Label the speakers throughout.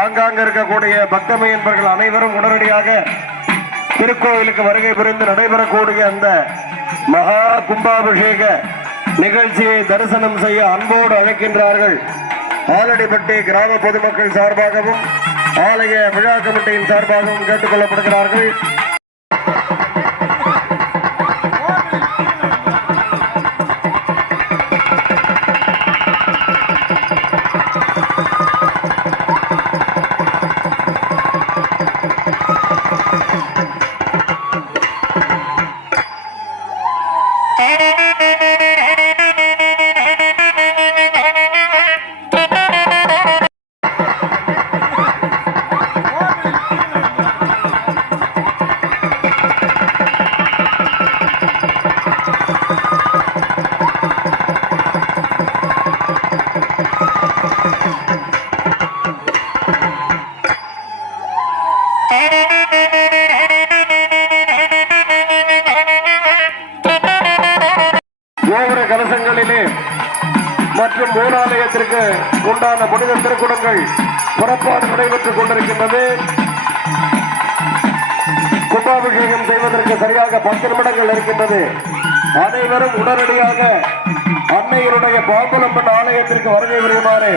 Speaker 1: ஆங்காங்க இருக்கக்கூடிய பக்தமை என்பர்கள் அனைவரும் உடனடியாக திருக்கோவிலுக்கு வருகை புரிந்து நடைபெறக்கூடிய அந்த மகா கும்பாபிஷேக நிகழ்ச்சியை தரிசனம் செய்ய அன்போடு அழைக்கின்றார்கள். ஆலடிப்பட்டி கிராம பொதுமக்கள் சார்பாகவும் ஆலய விழா கமிட்டியின் சார்பாகவும் கேட்டுக்கொள்ளப்படுகிறார்கள். கலசங்களிலே மற்றும் மூலாலயத்திற்கு உண்டான புனித திருக்குடங்கள் புறப்பாடு நடைபெற்றுக் கொண்டிருக்கின்றது. கும்பாபிஷேகம் செய்வதற்கு சரியாக பத்து நிமிடங்கள் இருக்கின்றது. அனைவரும் உடனடியாக அன்னையருடைய பாம்புலம்பன் ஆலயத்திற்கு வருகை வருமாறு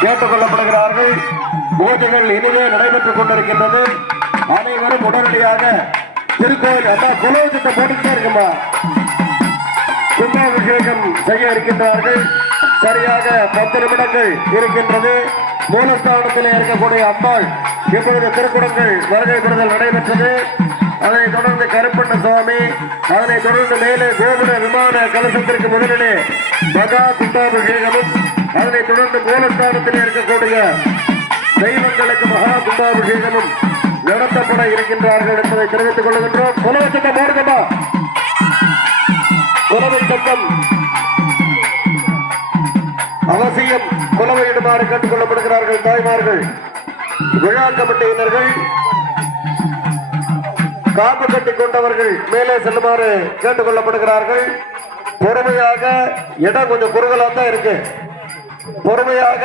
Speaker 1: கேட்டுக் கொள்ளப்படுகிறார்கள் பூஜைகள் இனிமே நடைபெற்றுக் கொண்டிருக்கின்றது. அனைவரும் உடனடியாக திருக்கோயில் அம்மா குலோஜத்தை போட்டுக்கிட்டே இருக்குமா? கும்பாபிஷேகம் செய்ய இருக்கின்றார்கள் சரியாக பத்து நிமிடங்கள் இருக்கின்றது. மூலஸ்தானத்தில் இருக்கக்கூடிய அம்பாள் இப்பொழுது திருக்குடங்கள் வருகை பெறுதல் நடைபெற்றது. அதனைத் தொடர்ந்து கருப்பண்ண சுவாமி அதனைத் தொடர்ந்து மேலே கோபுர விமான கலசத்திற்கு முதலிலே மகா கும்பாபிஷேகமும் அதனைத் தொடர்ந்து மூலஸ்தானத்தில் இருக்கக்கூடிய தெய்வங்களுக்கு மகா கும்பாபிஷேகமும் நடத்தப்பட இருக்கின்றார்கள் என்பதை தெரிவித்துக் கொள்கின்றோம் குலவச்சத்தை போடுங்கம்மா குலவை சட்டம் அவசியம். குலவையிடுமாறு கேட்டுக்கொள்ளப்படுகிறார்கள் தாய்மார்கள். விழா கமிட்டியினர்கள் காப்பு கட்டி கொண்டவர்கள் மேலே செல்லுமாறு கேட்டுக்கொள்ளப்படுகிறார்கள். பொறுமையாக இடம் கொஞ்சம் குறுகலாக தான் இருக்கு. பொறுமையாக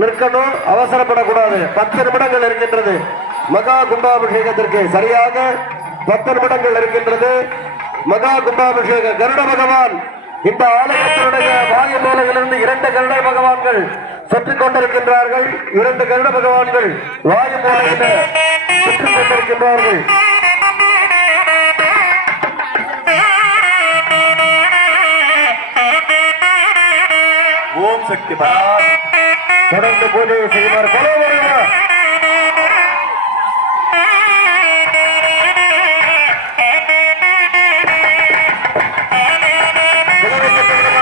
Speaker 1: நிற்கணும் அவசரப்படக்கூடாது. பத்து நிமிடங்கள் இருக்கின்றது. மகா கும்பாபிஷேகத்திற்கு சரியாக பத்து நிமிடங்கள் இருக்கின்றது. மகா கும்பாபிஷேக கருட பகவான். இந்த ஆலயத்தினுடைய வாயு மூலையிலிருந்து இரண்டு கருட பகவான்கள் சுற்றிக் கொண்டிருக்கின்றார்கள். இரண்டு கருட பகவான்கள் வாயு மூலையில சுற்றிக் கொண்டிருக்கின்றார்கள்.
Speaker 2: ஓம் சக்தி
Speaker 1: தொடர்ந்து பூஜை செய்வார். கொலை